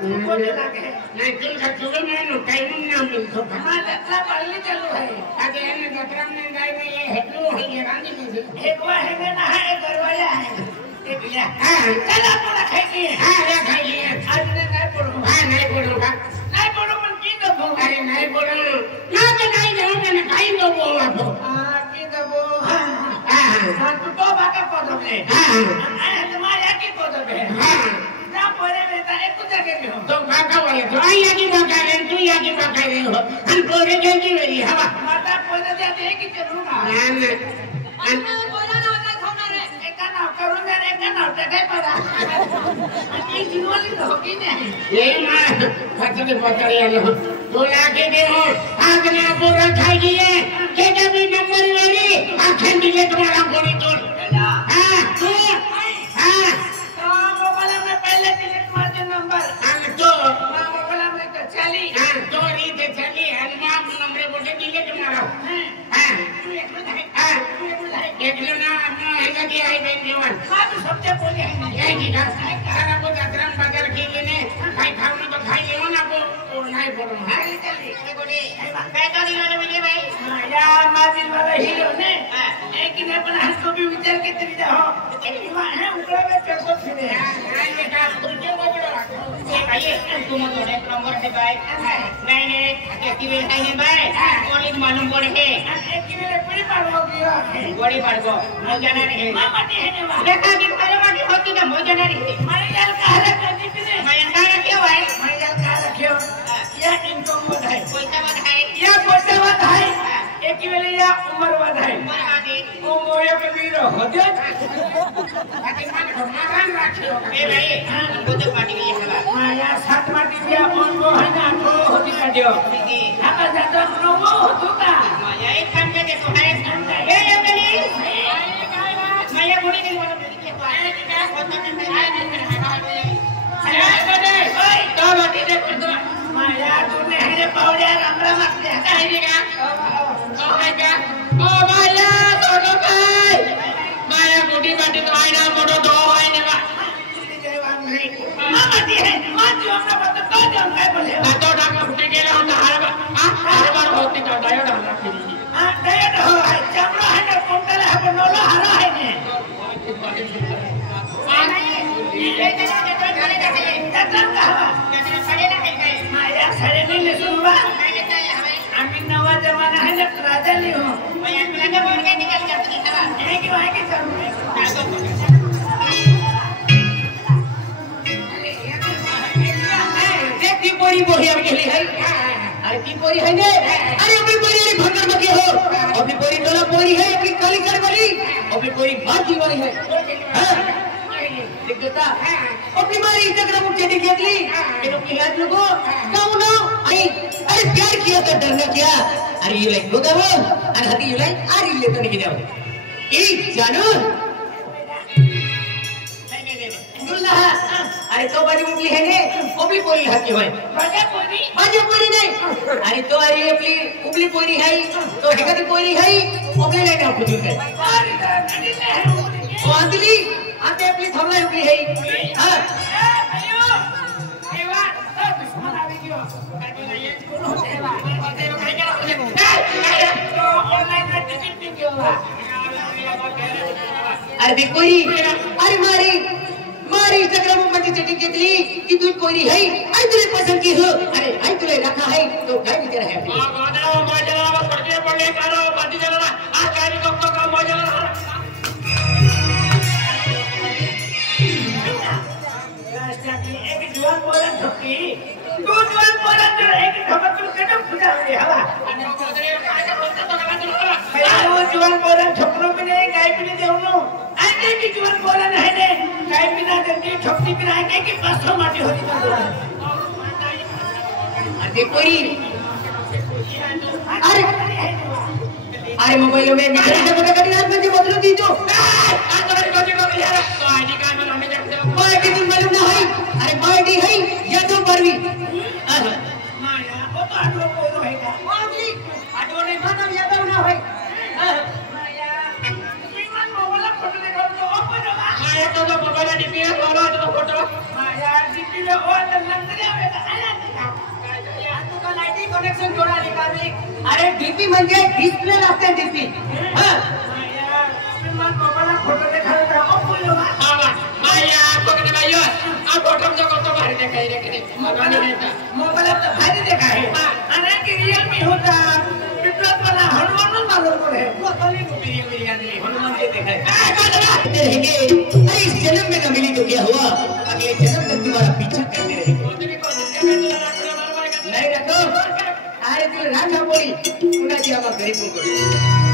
बोलने लगे नहीं तुम सचुगे मैं नो टाइम ना मिलतो हां जत्रा पहले चालू है आगे ने जत्रा में गाय में ये हेतु है ये रानी में एक वो है ना है एक घरवाला है एक लिया हां चला थोड़ा खाइए हां ये खाइए आज ने नहीं पढ़ो हां नहीं पढ़ूंगा नहीं पढ़ो मन की दबो अरे नहीं पढ़ो ना के नहीं जाऊं मैंने खाई दो वो आपको हां की दबो हां हां तो बाका को दबे हां तुम्हारे की को दबे हां ना पढ़े बेटा एक जगह में हो तो बाका वाले तो आई आगे बाका रे तू आगे बाका रे हो हम पूरे जल्दी रही हवा माता पढ़े जाते कि करूंगा ना बोला ना होता सोना रे एक ना करूंगा रे एक ना टके पड़ा ये जीवन होगी नहीं ये मां पचड़े आलो तो लाके दे हो आज ने पूरा खाई है के जब नंबर वाली आंखें दिले तुम्हारा गोली तोड़ हां तू हां तो मोबाइल में पहले डिलीट मार दे नंबर हम तो मोबाइल में तो चली हां तो रीत चली हनुमान नंबर बोले दिले तुम्हारा हां एक ना है कि आई बेन जीवन हां तो सबसे बोले है नहीं ये की सारा को जात्रा बाजार के लेने भाई खाओ ना तो खाई लेओ ना को नहीं बोलो हां चली बोले काय तो दिवाले मिले भाई या माजिल वाला हीरो ने एक ने अपना हाथ को भी विचार के तेरी जाओ है उकड़ा में पेपर फिरे नहीं बेटा तुझे वो बड़ा ये भाई तुम तो एक नंबर से भाई नहीं एक्टिवेट नहीं भाई कॉलेज मालूम पड़े है एक ने पूरी पार हो गया बड़ी बात को मैं जाना नहीं मामा ने है देखा कि पहले बाकी होती ना मैं जाना नहीं मैं यार कह रहा कर दी ने मैं अंदर क्यों भाई मैं यार कह रखियो या इनकम बधाई पैसा बधाई या पैसा बधाई एक ही वेले या उम्र बधाई उम्र आदि ओ मोयो के वीर होते बाकी मान को मारन रखियो ए भाई हमको तो पार्टी के लिए हवा माया सात माटी दिया कौन वो है ना तो होती का दियो हका जाता नो वो होता माया एक काम के देखो है ए बेली माया बुढ़ी के वाला बेली के आए कि क्या होता है अरे बड़े ओए तो बाटी दे तो माया तूने है पावड़िया रामरा मारते हैं है का ओ है का ओ माया तो भाई माया बुढ़ी बाटी तो आईना मोड़ो दो आईने वा मामा दी है मां जो हमरा बता तो जम काय बोले ना तो ढाका फुटे गेला होता हर बार होती तो डायो डाला फिरी हां डायो हो है चमड़ा है ना कोंटल है नोलो हरा है ने माया सरे नहीं सुनवा आम्ही नवा जमाना है ना राजा ली हो मैं लगा बोल के निकल जाती है हवा एक ही के करूं देखती पोरी बोही अब गेली है अरे की पोरी है ने अरे अपनी पोरी रे भंगर मके हो अपनी पोरी तोला पोरी है अपनी काली कर वाली अपनी पोरी भाजी वाली है हां देख देता अपनी मारी जगरा मुझे दिखेली ये तो किलाज लोगो गाओ ना अरे प्यार किया तो डरना क्या अरे यू लाइक लोगा वो अरे हती यू लाइक अरे ले तो नहीं जाओ ए जानू अरे तो बड़ी उंगली है ने उंगली पोरी हकी होय बाजे पोरी नहीं अरे तो अरे अपनी उंगली पोरी है तो हेकती पोरी है उंगली ले ना खुद है ओ अंदली आते अपनी थमला उंगली है हां अयो एवा तो दुश्मन आ गयो तो ऑनलाइन में टिकट क्यों अरे देख कोई अरे मारी चक्र में मंजी चेटिंग के दी कि तू कोई है आई तुझे पसंद की हो अरे आई तुझे रखा है तो काय विचार है गोदरा मजा बस पड़के पड़ले करो बाती चलना आ काय भी को का मजा एक जवान बोला ठोकी तू जवान बोला तो एक धमक तू केना खुदा रे हवा वो जवान बोला ठोकरो में नहीं गाय भी देउनो आगे की जवान बोला नहीं ने गाय बिना जल्दी ठोकती बिना आगे की पासो माटी होती तो अरे कोई अरे मोबाइल में मिठाई से पता करी रात में जो बदलो दी जो आज तो कोची को यार तो आईडी का में हमें जाते हो कोई किसी मालूम ना है अरे बॉडी है या तो परवी माया ओ तो आडो को होएगा मागली आडो नहीं था ना या तो ना है माया विमान मोबाइल फोटो देखो तो ओपन होगा माया तो मोबाइल डीपीएस वाला तो फोटो माया डीपी में ओ अंदर लग गया कनेक्शन जोड़ा निकालली अरे डीपी म्हणजे डिस्प्ले लागते डीपी हां तुम्हाला मोबाईलला फोटो देखायला दाखव बोललो हां माया कोकणे मायो आ फोटो जगो तो भारी देखाई रे के मोबाईलला तर भारी देखाय आणि की रिअलमी होता विप्लव वाला हनुमान मालूम पड़े वो खाली वीडियो आने हनुमान जी देखाए रहेंगे अरे इस जन्म में न मिली तो क्या हुआ अगले जन्म तक तुम्हारा पीछा करते रहेंगे नहीं रखो अरे तू राखा बोली पुन्हा जी आम्हा गरीब को